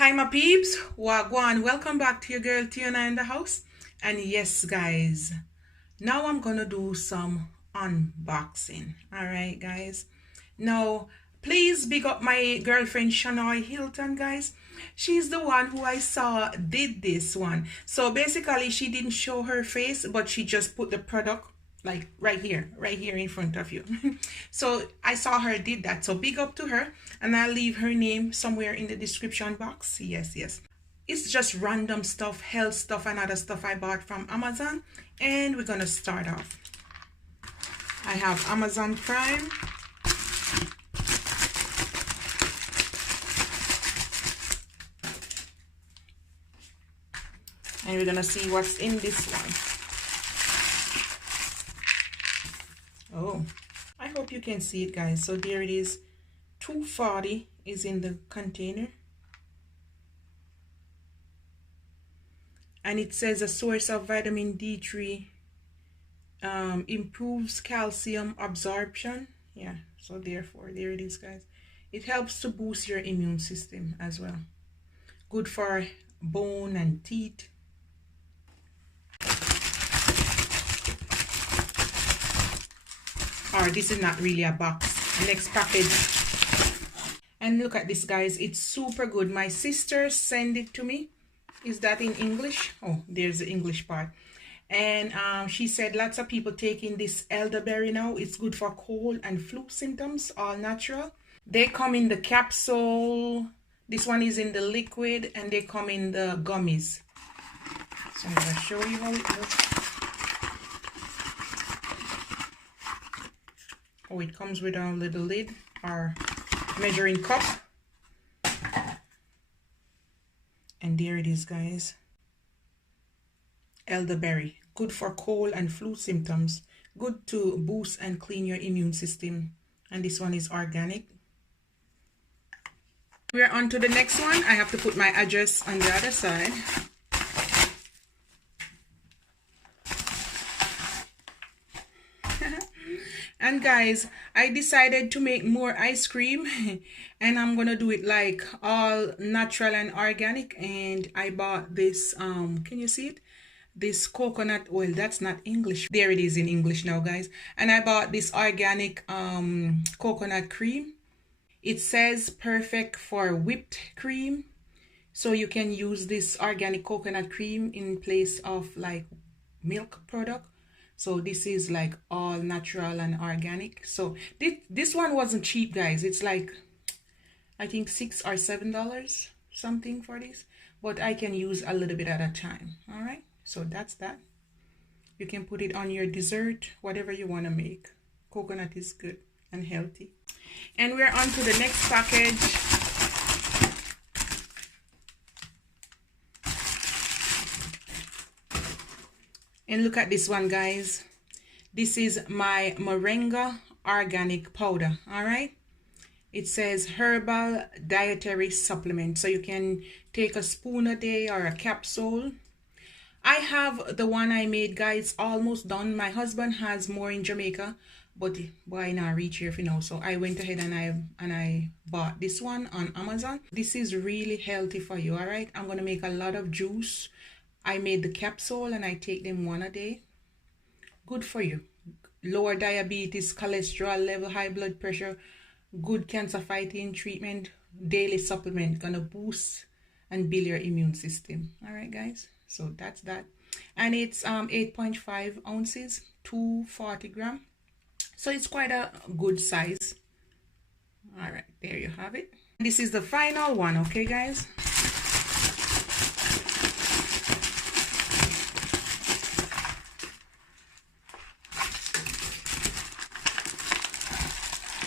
Hi my peeps, wagwan, welcome back to your girl Tiana in the house. And yes guys, now I'm gonna do some unboxing. Alright guys, now please big up my girlfriend Shanoy Hylton guys. She's the one who I saw did this one. So basically she didn't show her face, but she just put the product like right here in front of you. So I saw her did that, so big up to her, and I'll leave her name somewhere in the description box. Yes, it's just random stuff, health stuff and other stuff I bought from Amazon. And we're gonna start off. I have Amazon Prime, and we're gonna see what's in this one. Oh, I hope you can see it guys. So there it is. 240 is in the container, and it says a source of vitamin D3, improves calcium absorption. Yeah, so therefore there it is guys. It helps to boost your immune system as well. Good for bone and teeth. Or this is not really a box. Next package. And look at this guys, it's super good. My sister sent it to me. Is that in English? Oh, there's the English part. And she said lots of people taking this elderberry now. It's good for cold and flu symptoms, all natural. They come in the capsule. This one is in the liquid, and they come in the gummies. So I'm gonna show you how it looks. Oh, it comes with a little lid or measuring cup. And there it is guys. Elderberry, good for cold and flu symptoms, good to boost and clean your immune system. And this one is organic. We're on to the next one. I have to put my address on the other side. And guys, I decided to make more ice cream and I'm gonna do it like all natural and organic. And I bought this can you see it, this coconut oil. That's not English. There it is in English now guys. And I bought this organic coconut cream. It says perfect for whipped cream, so you can use this organic coconut cream in place of like milk product. So this is like all natural and organic. So this one wasn't cheap guys. It's like I think $6 or $7 something for this, but I can use a little bit at a time. All right, so that's that. You can put it on your dessert, whatever you want to make. Coconut is good and healthy. And we're on to the next package. And look at this one guys. This is my Moringa organic powder. All right, it says herbal dietary supplement, so you can take a spoon a day or a capsule. I have the one I made guys, almost done. My husband has more in Jamaica, but why not reach here for now? So I went ahead and I bought this one on Amazon. This is really healthy for you. All right, I'm gonna make a lot of juice. I made the capsule and I take them one a day. Good for you. Lower diabetes, cholesterol level, high blood pressure, good cancer fighting treatment, daily supplement, gonna boost and build your immune system. All right guys, so that's that. And it's 8.5 ounces, 240 grams. So it's quite a good size. All right, there you have it. This is the final one, okay guys?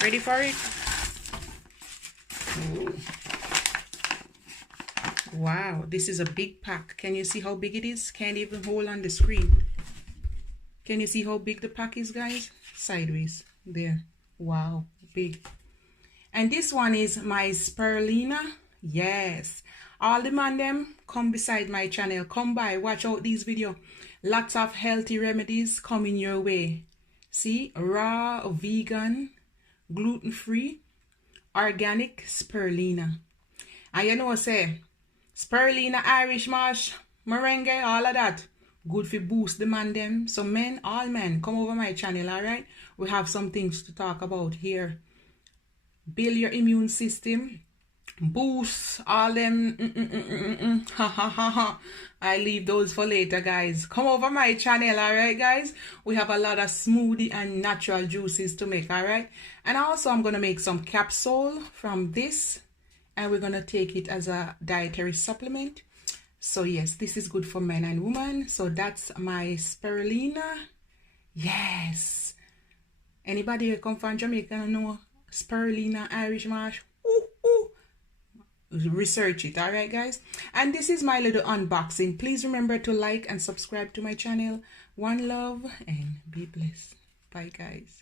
Ready for it? Ooh. Wow, this is a big pack. Can you see how big it is? Can't even hold on the screen. Can you see how big the pack is, guys? Sideways. There. Wow, big. And this one is my Spirulina. Yes. All the man them come beside my channel. Come by, watch out these videos. Lots of healthy remedies coming your way. See? Raw, vegan, gluten-free, organic spirulina. And you know, say Spirulina, Irish Marsh, Moringa, all of that. Good for boost the man them. So men, all men, come over my channel, alright? We have some things to talk about here. Build your immune system. Boost all them. Ha ha ha ha. I leave those for later, guys. Come over my channel, alright, guys? We have a lot of smoothie and natural juices to make, alright? And also, I'm going to make some capsule from this. And we're going to take it as a dietary supplement. So yes, this is good for men and women. So that's my spirulina. Yes. Anybody who come from Jamaica know spirulina, Irish Marsh? Ooh, ooh. Research it, alright, guys? And this is my little unboxing. Please remember to like and subscribe to my channel. One love and be blessed. Bye, guys.